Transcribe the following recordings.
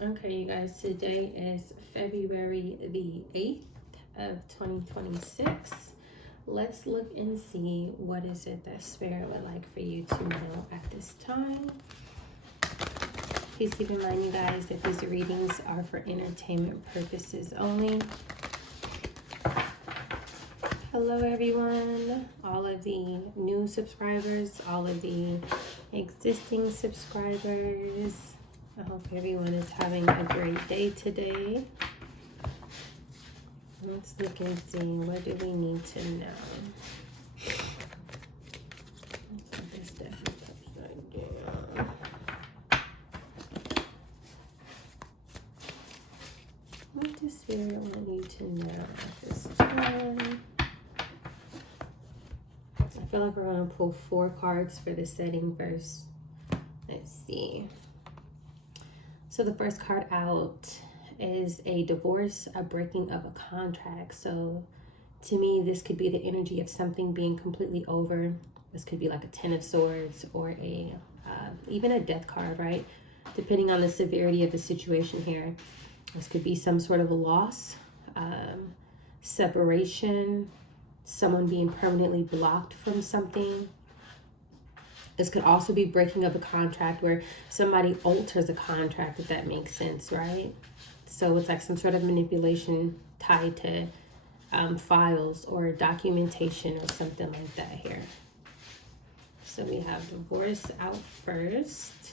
Okay, you guys, today is February the 8th of 2026. Let's look and see what is it that Spirit would like for you to know at this time. Please keep in mind, you guys, that these readings are for entertainment purposes only. Hello, everyone. All of the new subscribers, all of the existing subscribers. I hope everyone is having a great day today. Let's look and see, what do we need to know? What does Spirit want you to know at this time? I feel like we're going to pull 4 cards for the setting first. Let's see. So the first card out is a divorce, a breaking of a contract. So to me, this could be the energy of something being completely over. This could be like a 10 of swords or a even a death card, right? Depending on the severity of the situation here. This could be some sort of a loss, separation, someone being permanently blocked from something. This could also be breaking of a contract where somebody alters a contract, if that makes sense, right? So it's like some sort of manipulation tied to files or documentation or something like that here. So we have divorce out first.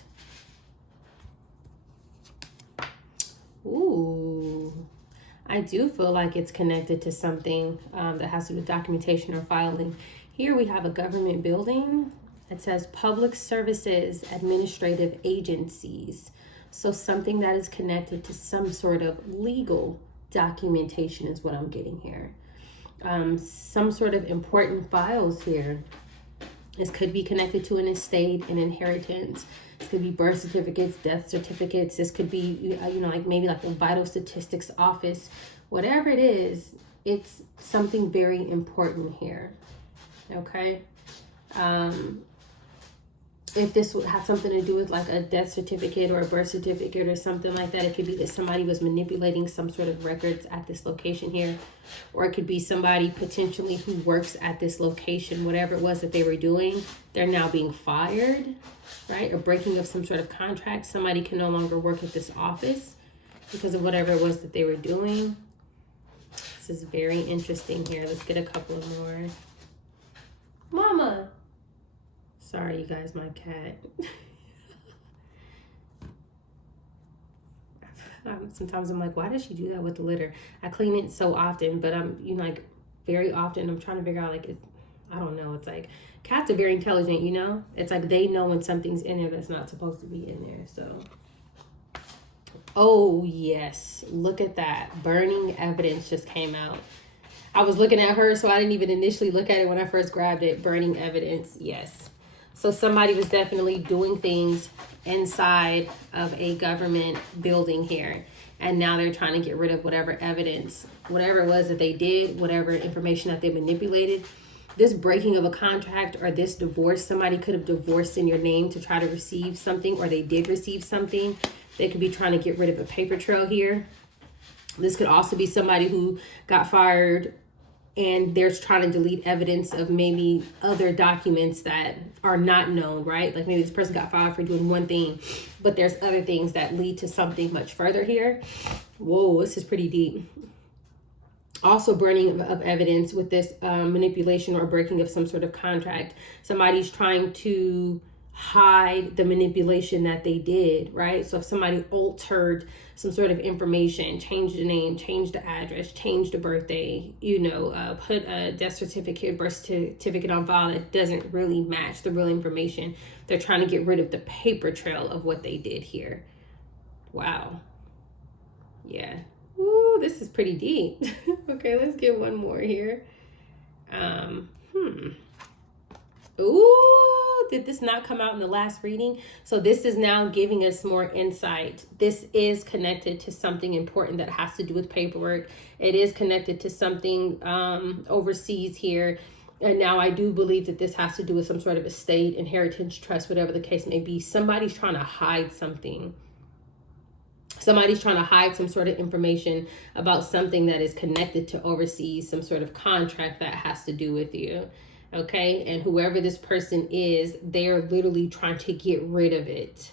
Ooh, I do feel like it's connected to something that has to do with documentation or filing. Here we have a government building. It says public services administrative agencies. So something that is connected to some sort of legal documentation is what I'm getting here. Some sort of important files here. This could be connected to an estate, an inheritance. This could be birth certificates, death certificates. This could be, like maybe like the vital statistics office. Whatever it is, it's something very important here. Okay. If this would have something to do with like a death certificate or a birth certificate or something like that, it could be that somebody was manipulating some sort of records at this location here. Or it could be somebody potentially who works at this location, whatever it was that they were doing, they're now being fired, right? Or breaking of some sort of contract. Somebody can no longer work at this office because of whatever it was that they were doing. This is very interesting here. Let's get a couple more. Mama! Sorry, you guys, my cat. Sometimes I'm like, why does she do that with the litter? I clean it so often, but I'm, very often I'm trying to figure out, like, I don't know. It's like, cats are very intelligent, It's like they know when something's in there that's not supposed to be in there, so. Oh, yes. Look at that. Burning evidence just came out. I was looking at her, so I didn't even initially look at it when I first grabbed it. Burning evidence, yes. So somebody was definitely doing things inside of a government building here. And now they're trying to get rid of whatever evidence, whatever it was that they did, whatever information that they manipulated. This breaking of a contract or this divorce, somebody could have divorced in your name to try to receive something, or they did receive something. They could be trying to get rid of a paper trail here. This could also be somebody who got fired and they're trying to delete evidence of maybe other documents that are not known, right? Like maybe this person got fired for doing one thing, but there's other things that lead to something much further here. Whoa, this is pretty deep. Also burning of evidence with this manipulation or breaking of some sort of contract. Somebody's trying to hide the manipulation that they did, right? So if somebody altered some sort of information, changed the name, changed the address, changed the birthday, put a death certificate, birth certificate on file that doesn't really match the real information, they're trying to get rid of the paper trail of what they did here. Wow. Yeah. Ooh, this is pretty deep. Okay, let's get one more here. Ooh, did this not come out in the last reading? So this is now giving us more insight. This is connected to something important that has to do with paperwork. It is connected to something overseas here. And now I do believe that this has to do with some sort of estate, inheritance, trust, whatever the case may be. Somebody's trying to hide something. Somebody's trying to hide some sort of information about something that is connected to overseas, some sort of contract that has to do with you. Okay, and whoever this person is, they're literally trying to get rid of it.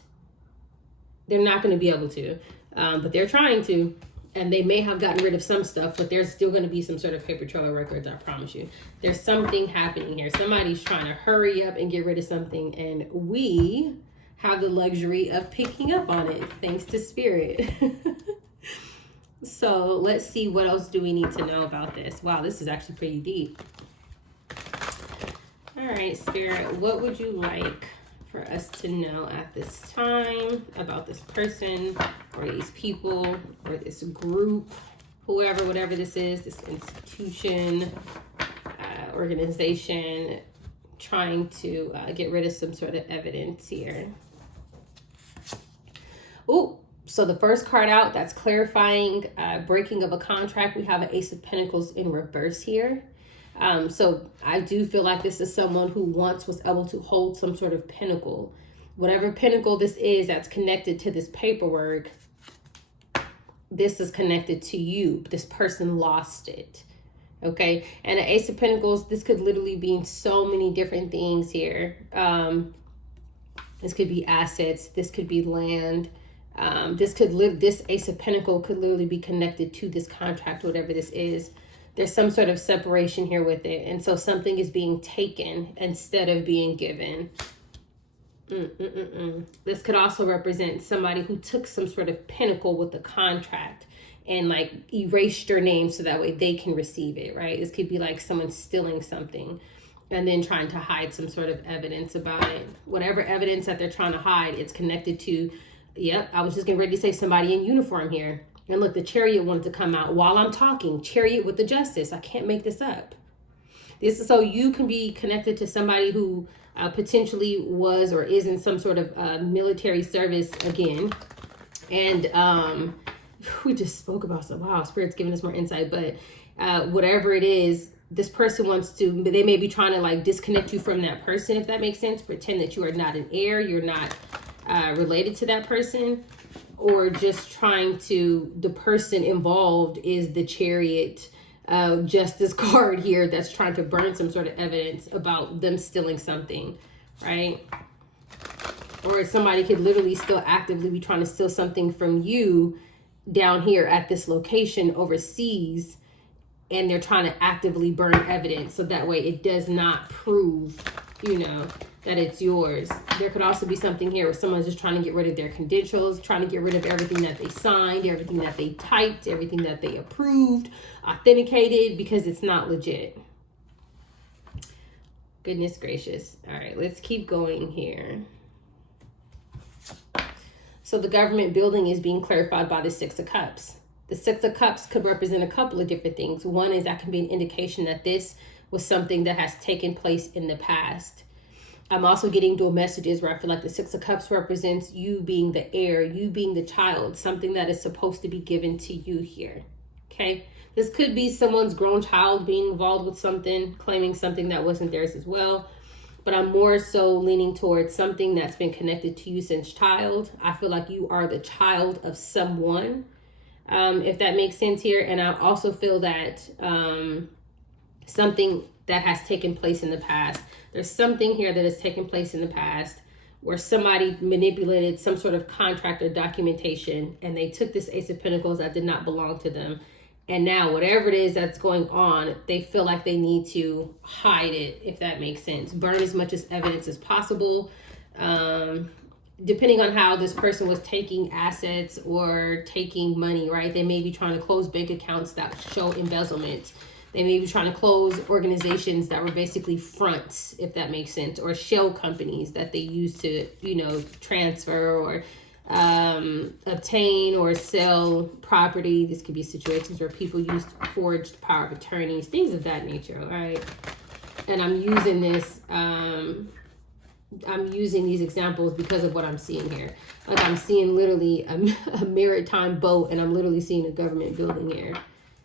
They're not going to be able to, but they're trying to. And they may have gotten rid of some stuff, but there's still going to be some sort of paper trail of records, I promise you. There's something happening here. Somebody's trying to hurry up and get rid of something, and we have the luxury of picking up on it, thanks to Spirit. So let's see, what else do we need to know about this? Wow, this is actually pretty deep. All right, Spirit, what would you like for us to know at this time about this person or these people or this group, whoever, whatever this is, this institution, organization, trying to get rid of some sort of evidence here? Oh, so the first card out, that's clarifying breaking of a contract. We have an Ace of Pentacles in reverse here. So I do feel like this is someone who once was able to hold some sort of pinnacle. Whatever pinnacle this is that's connected to this paperwork, this is connected to you. This person lost it. Okay. And an Ace of Pentacles, this could literally be so many different things here. This could be assets. This could be land. This Ace of Pentacles could literally be connected to this contract, whatever this is. There's some sort of separation here with it. And so something is being taken instead of being given. This could also represent somebody who took some sort of pinnacle with the contract and like erased your name so that way they can receive it, right? This could be like someone stealing something and then trying to hide some sort of evidence about it. Whatever evidence that they're trying to hide, it's connected to, yep, I was just getting ready to say somebody in uniform here. And look, the Chariot wanted to come out while I'm talking. Chariot with the Justice. I can't make this up. This is so you can be connected to somebody who potentially was or is in some sort of military service again. And we just spoke about some, wow, Spirit's giving us more insight. But whatever it is, this person wants to, they may be trying to like disconnect you from that person, if that makes sense. Pretend that you are not an heir. You're not related to that person. Or just trying to, the person involved is the Chariot Justice card here that's trying to burn some sort of evidence about them stealing something, right? Or somebody could literally still actively be trying to steal something from you down here at this location overseas, and they're trying to actively burn evidence so that way it does not prove, you know, that it's yours. There could also be something here where someone's just trying to get rid of their credentials, trying to get rid of everything that they signed, everything that they typed, everything that they approved, authenticated, because it's not legit. Goodness gracious. All right, let's keep going here. So the government building is being clarified by the Six of Cups. The Six of Cups could represent a couple of different things. One is that can be an indication that this was something that has taken place in the past. I'm also getting dual messages where I feel like the Six of Cups represents you being the heir, you being the child, something that is supposed to be given to you here. Okay. This could be someone's grown child being involved with something, claiming something that wasn't theirs as well. But I'm more so leaning towards something that's been connected to you since child. I feel like you are the child of someone, if that makes sense here. And I also feel that something that has taken place in the past. There's something here that has taken place in the past where somebody manipulated some sort of contract or documentation, and they took this Ace of Pentacles that did not belong to them. And now whatever it is that's going on, they feel like they need to hide it, if that makes sense. Burn as much as evidence as possible. Depending on how this person was taking assets or taking money, right? They may be trying to close bank accounts that show embezzlement. They may be trying to close organizations that were basically fronts, if that makes sense, or shell companies that they use to, you know, transfer or obtain or sell property. This could be situations where people use forged power of attorneys, things of that nature, all right? And I'm using this, I'm using these examples because of what I'm seeing here. Like I'm seeing literally a maritime boat, and I'm literally seeing a government building here.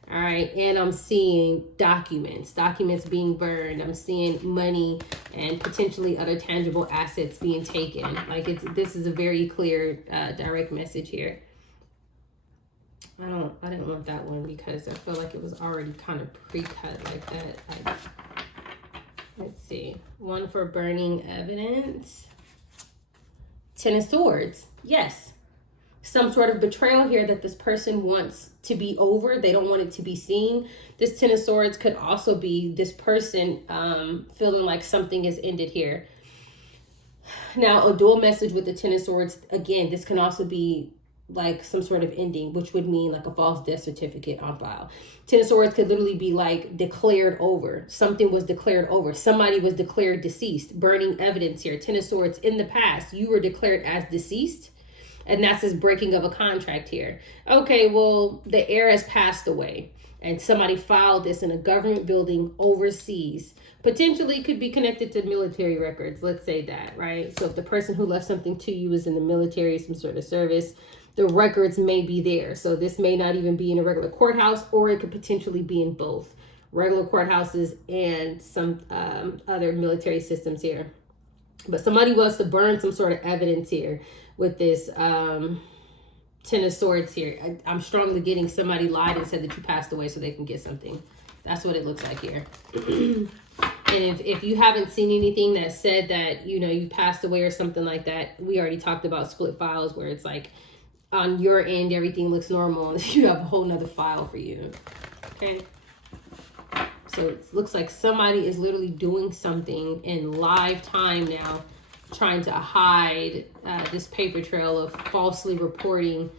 All right, and I'm seeing documents being burned. I'm seeing money and potentially other tangible assets being taken. Like this is a very clear, direct message here. I didn't want that one because I feel like it was already kind of pre-cut like that. Let's see. One for burning evidence. Ten of Swords. Yes. Some sort of betrayal here that this person wants to be over. They don't want it to be seen. This Ten of Swords could also be this person feeling like something is ended here. Now, a dual message with the Ten of Swords. Again, this can also be like some sort of ending, which would mean like a false death certificate on file. Ten of Swords could literally be like declared over. Something was declared over. Somebody was declared deceased. Burning evidence here. Ten of Swords, in the past, you were declared as deceased. And that's this breaking of a contract here. Okay, well, the heir has passed away. And somebody filed this in a government building overseas. Potentially could be connected to military records. Let's say that, right? So if the person who left something to you is in the military, some sort of service, the records may be there. So this may not even be in a regular courthouse, or it could potentially be in both regular courthouses and some other military systems here. But somebody wants to burn some sort of evidence here with this Ten of Swords here. I'm strongly getting somebody lied and said that you passed away so they can get something. That's what it looks like here. And if you haven't seen anything that said that, you know, you passed away or something like that, we already talked about split files where it's like on your end, everything looks normal and you have a whole nother file for you. Okay. So it looks like somebody is literally doing something in live time now, trying to hide this paper trail of falsely reporting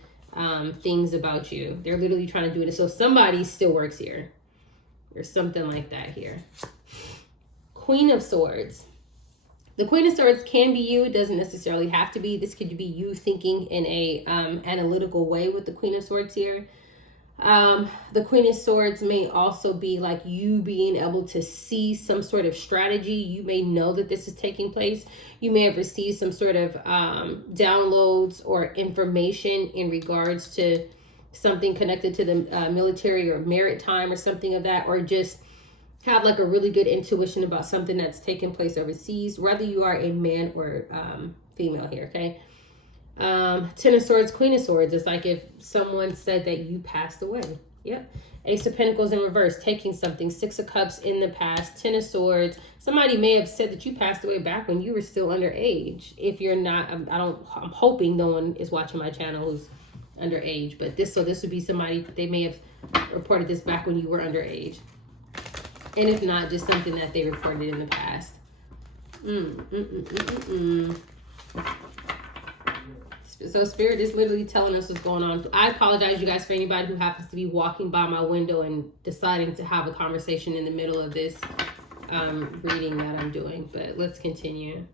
things about you. They're literally trying to do it. So somebody still works here. There's something like that here. Queen of Swords. The Queen of Swords can be you. It doesn't necessarily have to be. This could be you thinking in a analytical way with the Queen of Swords here. The Queen of Swords may also be like you being able to see some sort of strategy. You may know that this is taking place. You may have received some sort of downloads or information in regards to something connected to the military or maritime or something of that, or just have like a really good intuition about something that's taking place overseas, whether you are a man or female here, okay? Ten of Swords, Queen of Swords. It's like if someone said that you passed away. Yep. Ace of Pentacles in reverse, taking something. Six of Cups in the past. Ten of Swords. Somebody may have said that you passed away back when you were still underage. If you're not, I'm hoping no one is watching my channel who's underage, but this would be somebody, they may have reported this back when you were underage. And if not, just something that they reported in the past. So Spirit is literally telling us what's going on. I apologize, you guys, for anybody who happens to be walking by my window and deciding to have a conversation in the middle of this reading that I'm doing. But let's continue.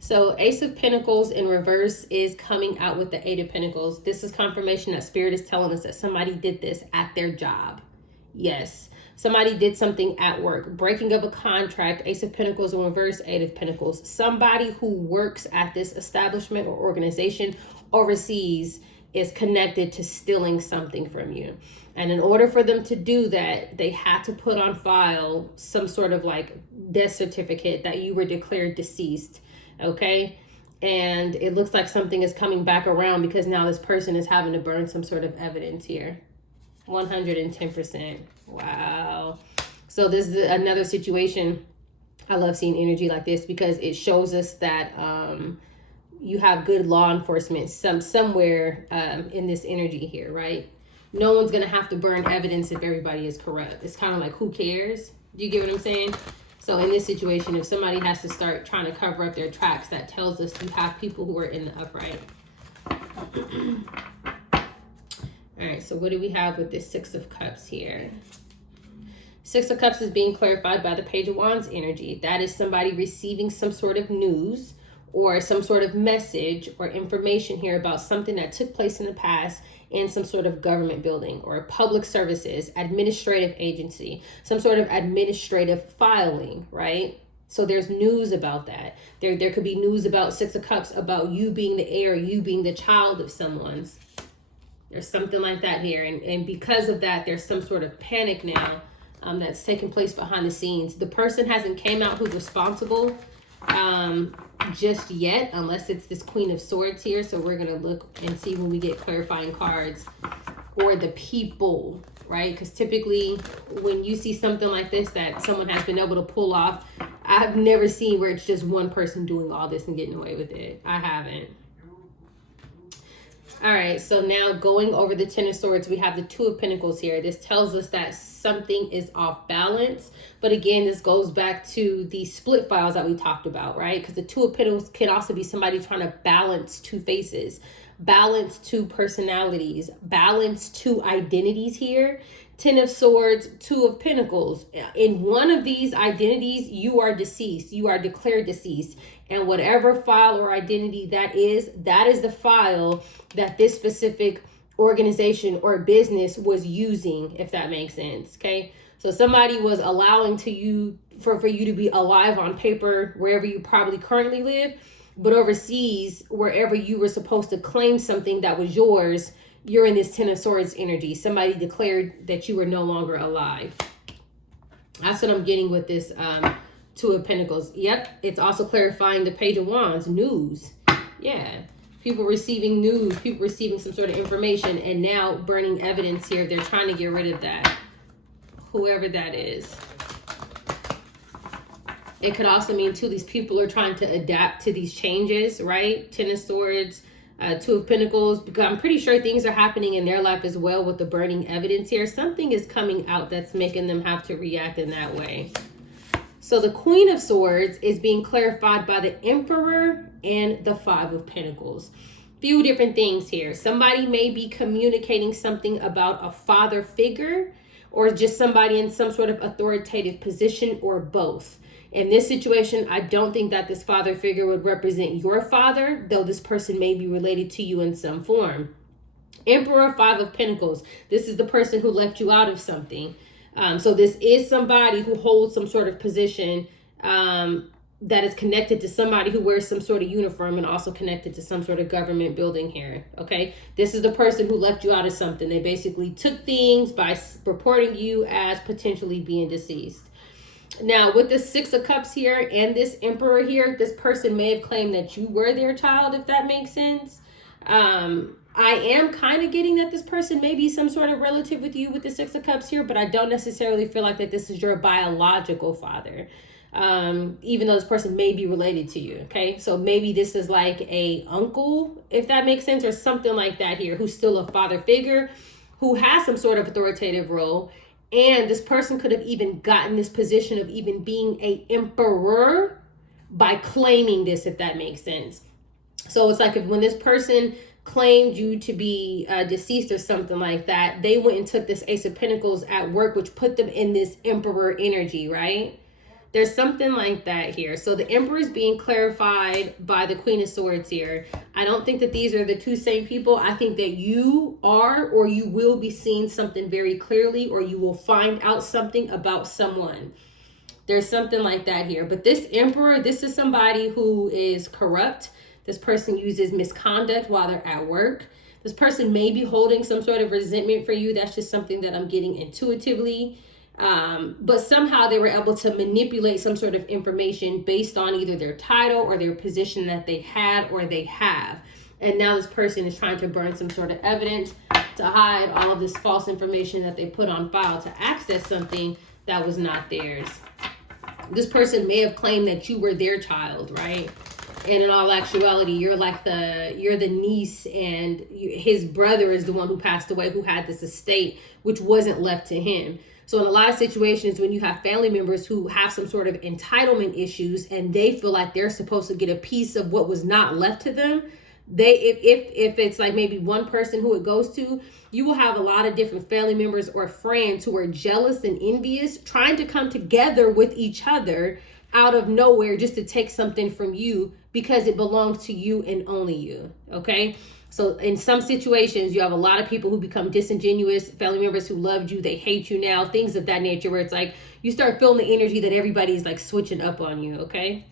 So Ace of Pentacles in reverse is coming out with the Eight of Pentacles. This is confirmation that Spirit is telling us that somebody did this at their job. Yes. Somebody did something at work. Breaking of a contract. Ace of Pentacles in reverse. Eight of Pentacles. Somebody who works at this establishment or organization overseas is connected to stealing something from you. And in order for them to do that, they had to put on file some sort of like death certificate that you were declared deceased. Okay. And it looks like something is coming back around because now this person is having to burn some sort of evidence here. 110%. Wow. So this is another situation. I love seeing energy like this because it shows us that you have good law enforcement somewhere in this energy here, right? No one's going to have to burn evidence if everybody is corrupt. It's kind of like, who cares? Do you get what I'm saying? So in this situation, if somebody has to start trying to cover up their tracks, that tells us you have people who are in the upright. All right, so what do we have with this Six of Cups here? Six of Cups is being clarified by the Page of Wands energy. That is somebody receiving some sort of news or some sort of message or information here about something that took place in the past in some sort of government building or public services, administrative agency, some sort of administrative filing, right? So there's news about that. There could be news about Six of Cups, about you being the heir, you being the child of someone's. There's something like that here. And because of that, there's some sort of panic now that's taking place behind the scenes. The person hasn't came out who's responsible just yet, unless it's this Queen of Swords here. So we're going to look and see when we get clarifying cards, or the people, right? Because typically when you see something like this that someone has been able to pull off, I've never seen where it's just one person doing all this and getting away with it. I haven't. All right, so now going over the Ten of Swords, we have the Two of Pentacles here. This tells us that something is off balance. But again, this goes back to the split files that we talked about, right? Because the Two of Pentacles can also be somebody trying to balance two faces, balance two personalities, balance two identities here. Ten of Swords, Two of Pentacles. In one of these identities, you are deceased. You are declared deceased. And whatever file or identity that is the file that this specific organization or business was using, if that makes sense. Okay. So somebody was allowing for you to be alive on paper, wherever you probably currently live, but overseas, wherever you were supposed to claim something that was yours, you're in this Ten of Swords energy. Somebody declared that you were no longer alive. That's what I'm getting with this Two of Pentacles. Yep. It's also clarifying the Page of Wands. News. Yeah. People receiving news. People receiving some sort of information. And now burning evidence here. They're trying to get rid of that. Whoever that is. It could also mean, too, these people are trying to adapt to these changes, right? Ten of Swords. Two of Pentacles, because I'm pretty sure things are happening in their life as well with the burning evidence here. Something is coming out that's making them have to react in that way. So the Queen of Swords is being clarified by the Emperor and the Five of Pentacles. Few different things here. Somebody may be communicating something about a father figure, or just somebody in some sort of authoritative position, or both. In this situation, I don't think that this father figure would represent your father, though this person may be related to you in some form. Emperor, Five of Pentacles. This is the person who left you out of something. So this is somebody who holds some sort of position that is connected to somebody who wears some sort of uniform, and also connected to some sort of government building here. Okay. This is the person who left you out of something. They basically took things by reporting you as potentially being deceased. Now, with the Six of Cups here and this Emperor here, this person may have claimed that you were their child, if that makes sense. I am kind of getting that this person may be some sort of relative with you with the Six of Cups here, but I don't necessarily feel like that this is your biological father, even though this person may be related to you, okay? So maybe this is like a uncle, if that makes sense, or something like that here, who's still a father figure, who has some sort of authoritative role. And this person could have even gotten this position of even being a emperor by claiming this, if that makes sense. So it's like when this person claimed you to be deceased or something like that, they went and took this Ace of Pentacles at work, which put them in this emperor energy, right? There's something like that here. So the Emperor is being clarified by the Queen of Swords here. I don't think that these are the two same people. I think that you are, or you will be seeing something very clearly, or you will find out something about someone. There's something like that here. But this Emperor, this is somebody who is corrupt. This person uses misconduct while they're at work. This person may be holding some sort of resentment for you. That's just something that I'm getting intuitively. But somehow they were able to manipulate some sort of information based on either their title or their position that they had or they have. And now this person is trying to burn some sort of evidence to hide all of this false information that they put on file to access something that was not theirs. This person may have claimed that you were their child, right? And in all actuality, you're the niece, and his brother is the one who passed away, who had this estate, which wasn't left to him. So in a lot of situations, when you have family members who have some sort of entitlement issues and they feel like they're supposed to get a piece of what was not left to them, if it's like maybe one person who it goes to, you will have a lot of different family members or friends who are jealous and envious, trying to come together with each other out of nowhere just to take something from you because it belongs to you and only you. Okay. So in some situations, you have a lot of people who become disingenuous, family members who loved you, they hate you now, things of that nature, where it's like you start feeling the energy that everybody's like switching up on you. Okay.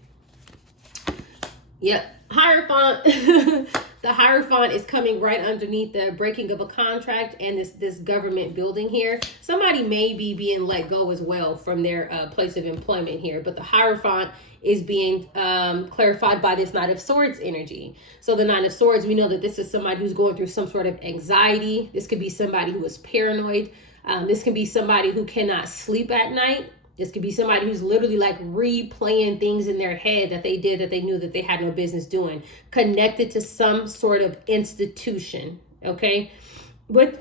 Yep. Hierophant. The Hierophant is coming right underneath the breaking of a contract and this government building here. Somebody may be being let go as well from their place of employment here, but the Hierophant is being clarified by this Knight of Swords energy. So the Knight of Swords, we know that this is somebody who's going through some sort of anxiety. This could be somebody who is paranoid. This can be somebody who cannot sleep at night. This could be somebody who's literally like replaying things in their head that they did that they knew that they had no business doing, connected to some sort of institution. Okay. With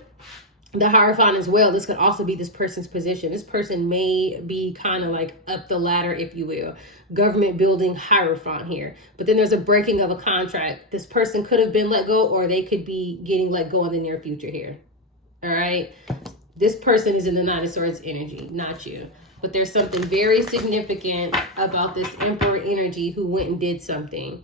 the Hierophant as well, this could also be this person's position. This person may be kind of like up the ladder, if you will. Government building, Hierophant here. But then there's a breaking of a contract. This person could have been let go, or they could be getting let go in the near future here. All right. This person is in the Knight of Swords energy, not you. But there's something very significant about this Emperor energy who went and did something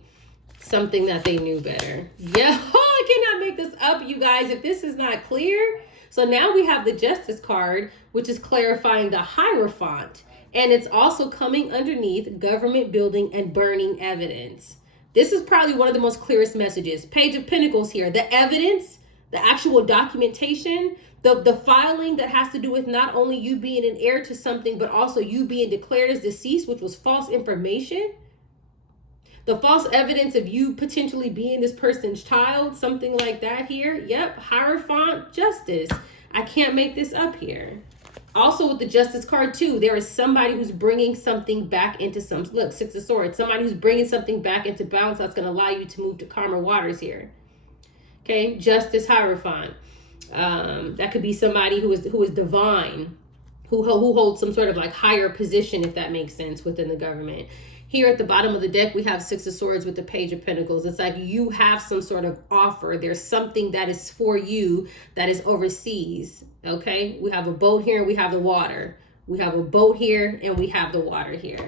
that they knew better. Yeah, I cannot make this up, you guys, if this is not clear. So now we have the Justice card, which is clarifying the Hierophant. And it's also coming underneath government building and burning evidence. This is probably one of the most clearest messages. Page of Pentacles here. The evidence, the actual documentation, the filing that has to do with not only you being an heir to something, but also you being declared as deceased, which was false information. The false evidence of you potentially being this person's child, something like that here. Yep, Hierophant, Justice. I can't make this up here. Also with the Justice card too, there is somebody who's bringing something back into look, Six of Swords. Somebody who's bringing something back into balance that's going to allow you to move to calmer waters here. Okay, Justice, Hierophant. That could be somebody who is divine, who holds some sort of like higher position, if that makes sense, within the government. Here at the bottom of the deck, we have Six of Swords with the Page of Pentacles. It's like you have some sort of offer. There's something that is for you that is overseas. Okay, we have a boat here and we have the water. We have a boat here and we have the water here.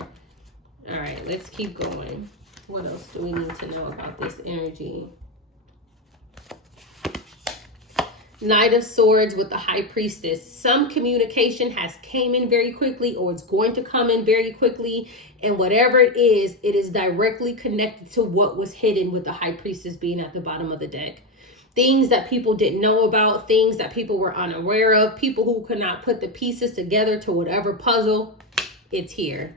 All right, let's keep going. What else do we need to know about this energy? Knight of Swords with the High Priestess. Some communication has came in very quickly, or it's going to come in very quickly. And whatever it is directly connected to what was hidden with the High Priestess being at the bottom of the deck. Things that people didn't know about, things that people were unaware of, people who could not put the pieces together to whatever puzzle, it's here.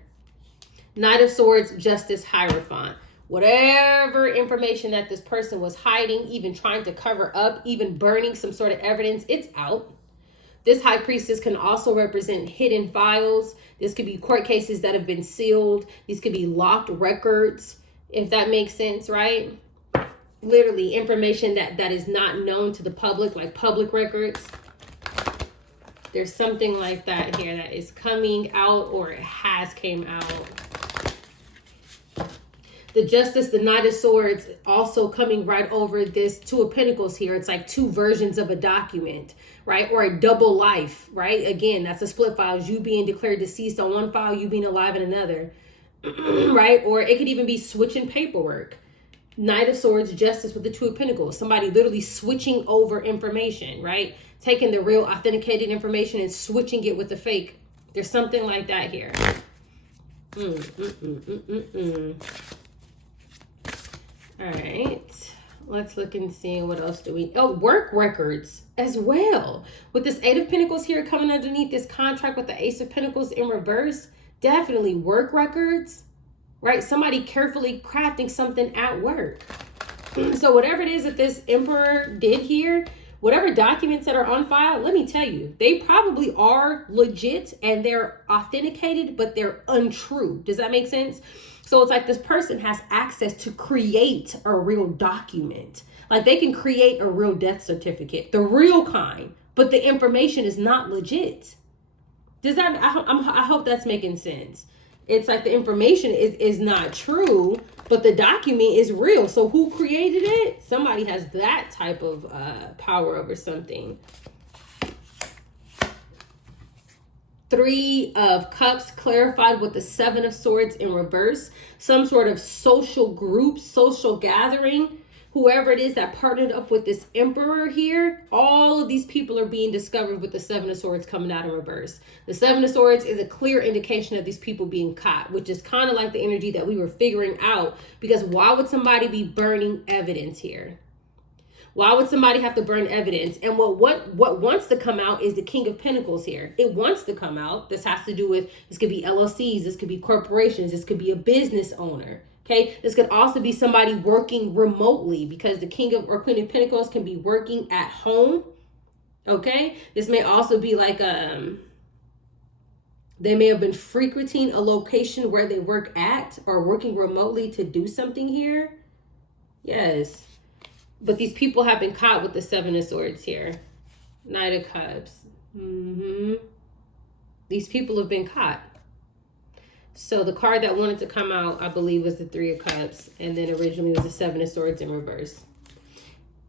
Knight of Swords, Justice, Hierophant. Whatever information that this person was hiding, even trying to cover up, even burning some sort of evidence, it's out. This High Priestess can also represent hidden files. This could be court cases that have been sealed. These could be locked records, if that makes sense, right? Literally information that is not known to the public, like public records. There's something like that here that is coming out, or it has came out. The Justice, the Knight of Swords, also coming right over this Two of Pentacles here. It's like two versions of a document, right? Or a double life, right? Again, that's a split file. You being declared deceased on one file, you being alive in another, right? Or it could even be switching paperwork. Knight of Swords, Justice with the Two of Pentacles. Somebody literally switching over information, right? Taking the real authenticated information and switching it with the fake. There's something like that here. All right, let's look and see what else do we... Oh, work records as well. With this Eight of Pentacles here coming underneath this contract with the Ace of Pentacles in reverse, definitely work records, right? Somebody carefully crafting something at work. So whatever it is that this Emperor did here, whatever documents that are on file, let me tell you, they probably are legit and they're authenticated, but they're untrue. Does that make sense? So it's like this person has access to create a real document. Like they can create a real death certificate, the real kind, but the information is not legit. Does that, I hope that's making sense. It's like the information is not true, but the document is real. So who created it? Somebody has that type of power over something. Three of Cups clarified with the Seven of Swords in reverse. Some sort of social group, social gathering. whoever it is that partnered up with this emperor here, all of these people are being discovered with the Seven of Swords coming out in reverse. The Seven of Swords is a clear indication of these people being caught, which is kind of like the energy that we were figuring out, because why would somebody be burning evidence here? Why would somebody have to burn evidence? And what wants to come out is the King of Pentacles here. It wants to come out. This has to do with, this could be LLCs, this could be corporations, this could be a business owner. Okay, this could also be somebody working remotely, because the King of or Queen of Pentacles can be working at home. Okay, this may also be like they may have been frequenting a location where they work at or working remotely to do something here. Yes, but these people have been caught with the Seven of Swords here. Knight of Cups. These people have been caught. So the card that wanted to come out, I believe, was the Three of Cups. And then originally was the Seven of Swords in reverse.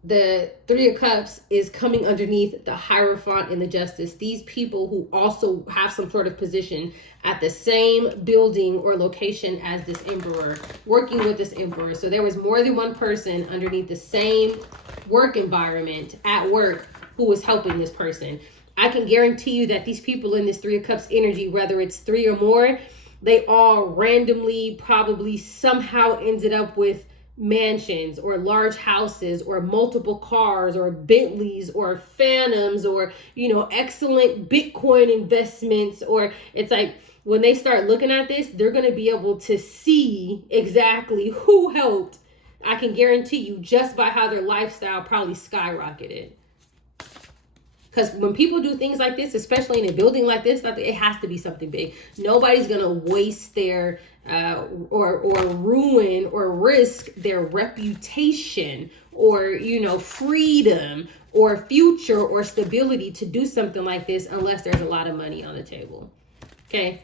The Three of Cups is coming underneath the Hierophant and the Justice. These people who also have some sort of position at the same building or location as this emperor, working with this emperor. So there was more than one person underneath the same work environment at work who was helping this person. I can guarantee you that these people in this Three of Cups energy, whether it's three or more, they all randomly probably somehow ended up with mansions or large houses or multiple cars or Bentleys or Phantoms or, you know, excellent Bitcoin investments. Or it's like when they start looking at this, they're going to be able to see exactly who helped. I can guarantee you, just by how their lifestyle probably skyrocketed. Because when people do things like this, especially in a building like this, it has to be something big. Nobody's going to waste their or ruin or risk their reputation or, you know, freedom or future or stability to do something like this unless there's a lot of money on the table. Okay.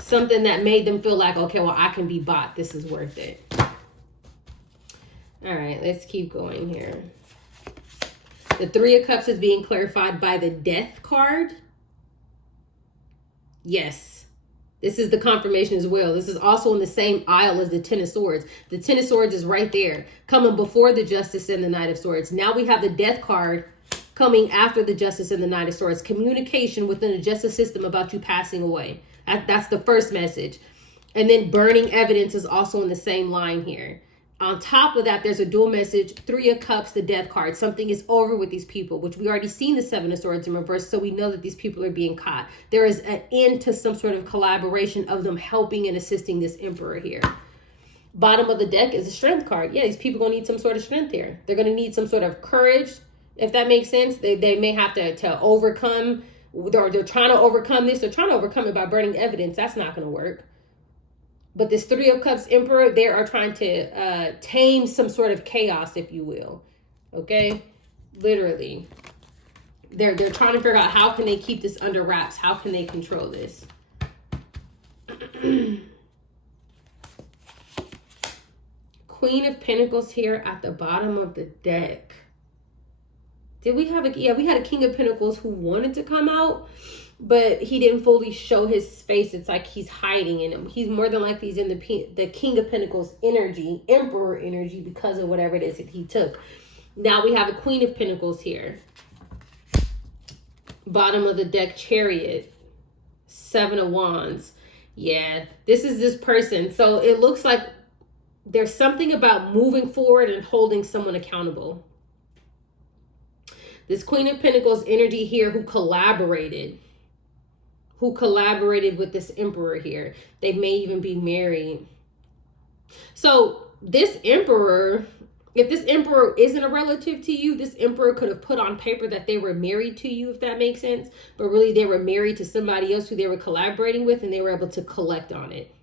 Something that made them feel like, okay, well, I can be bought. This is worth it. All right, let's keep going here. The Three of Cups is being clarified by the Death card. Yes, this is the confirmation as well. This is also in the same aisle as the Ten of Swords. The Ten of Swords is right there, coming before the Justice and the Knight of Swords. Now we have the Death card coming after the Justice and the Knight of Swords. Communication within the justice system about you passing away. That's the first message. And then burning evidence is also in the same line here. On top of that, there's a dual message, Three of Cups, the Death card. Something is over with these people, which we already seen the Seven of Swords in reverse, so we know that these people are being caught. There is an end to some sort of collaboration of them helping and assisting this emperor here. Bottom of the deck is a Strength card. Yeah, these people are going to need some sort of strength here. They're going to need some sort of courage, if that makes sense. They may have to overcome, or they're trying to overcome this. They're trying to overcome it by burning evidence. That's not going to work. But this Three of Cups emperor, they are trying to tame some sort of chaos, if you will. Okay? Literally. They're trying to figure out how can they keep this under wraps? How can they control this? Queen of Pentacles here at the bottom of the deck. Did we have yeah, we had a King of Pentacles who wanted to come out, but he didn't fully show his face. It's like he's hiding in him. He's more than likely he's in the King of Pentacles energy, Emperor energy, because of whatever it is that he took. Now we have a Queen of Pentacles here. Bottom of the deck, Chariot. Seven of Wands. Yeah, this is this person. So it looks like there's something about moving forward and holding someone accountable. This Queen of Pentacles energy here who collaborated with this emperor here. They may even be married. So this emperor, if this emperor isn't a relative to you, this emperor could have put on paper that they were married to you, if that makes sense. But really they were married to somebody else who they were collaborating with, and they were able to collect on it.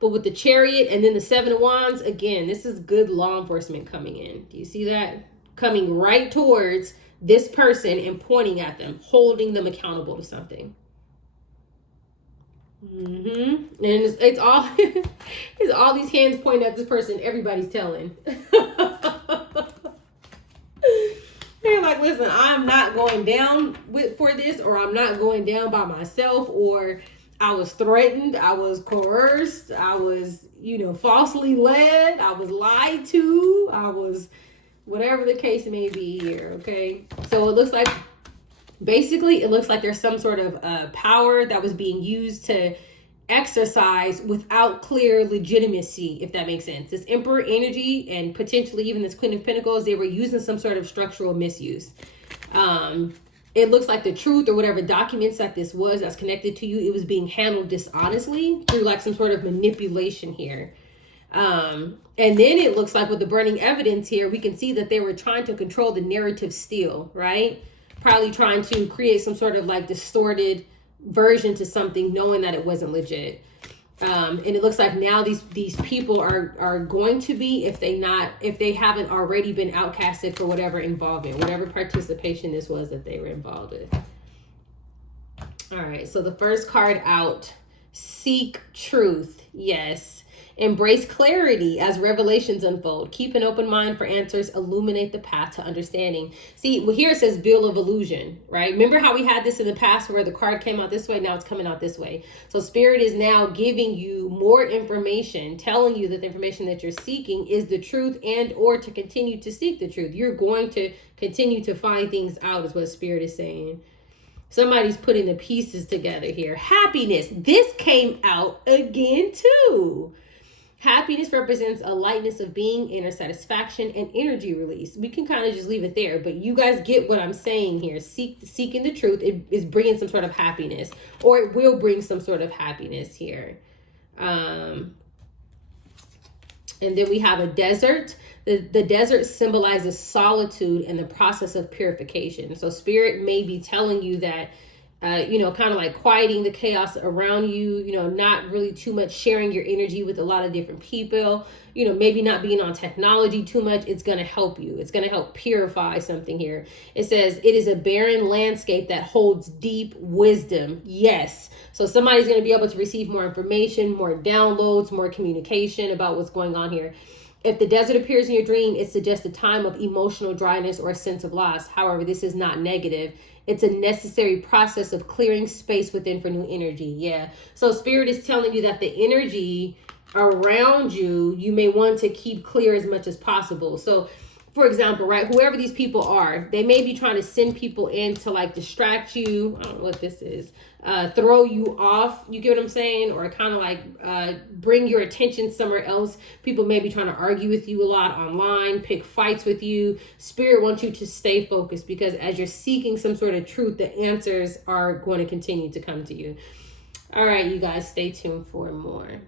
But with the Chariot and then the Seven of Wands, again, this is good law enforcement coming in. Do you see that? Coming right towards this person and pointing at them, holding them accountable to something. And it's all it's all these hands pointing at this person. Everybody's telling. They're like, listen, I'm not going down for this, or I'm not going down by myself, or I was threatened, I was coerced, I was, falsely led. I was lied to. I was, whatever the case may be here. Okay. So it looks like, basically, it looks like there's some sort of power that was being used to exercise without clear legitimacy, if that makes sense. This Emperor energy and potentially even this Queen of Pentacles, they were using some sort of structural misuse. It looks like the truth or whatever documents that this was that's connected to you, it was being handled dishonestly through like some sort of manipulation here. And then it looks like with the burning evidence here, we can see that they were trying to control the narrative still, right? Probably trying to create some sort of like distorted version to something, knowing that it wasn't legit. And it looks like now these people are going to be, if they haven't already been outcasted for whatever involvement, whatever participation this was that they were involved with. All right, so the first card out, seek truth. Yes. Embrace clarity as revelations unfold. Keep an open mind for answers. Illuminate the path to understanding. See, well, here it says veil of illusion, right? Remember how we had this in the past where the card came out this way? Now it's coming out this way. So Spirit is now giving you more information, telling you that the information that you're seeking is the truth, and or to continue to seek the truth. You're going to continue to find things out, is what Spirit is saying. Somebody's putting the pieces together here. Happiness. This came out again too. Happiness represents a lightness of being, inner satisfaction, and energy release. We can kind of just leave it there, but you guys get what I'm saying here. Seeking the truth, it is bringing some sort of happiness, or it will bring some sort of happiness here. And then we have a desert. The desert symbolizes solitude and the process of purification. So Spirit may be telling you that, kind of like quieting the chaos around you, not really too much sharing your energy with a lot of different people, maybe not being on technology too much. It's going to help you. It's going to help purify something here. It says it is a barren landscape that holds deep wisdom. Yes. So somebody's going to be able to receive more information, more downloads, more communication about what's going on here. If the desert appears in your dream, it suggests a time of emotional dryness or a sense of loss. However, this is not negative. It's a necessary process of clearing space within for new energy. Yeah. So Spirit is telling you that the energy around you, you may want to keep clear as much as possible. So, for example, right, whoever these people are, they may be trying to send people in to like distract you. I don't know what this is. Throw you off. You get what I'm saying? Or kind of like bring your attention somewhere else. People may be trying to argue with you a lot online, pick fights with you. Spirit wants you to stay focused, because as you're seeking some sort of truth, the answers are going to continue to come to you. All right, you guys, stay tuned for more.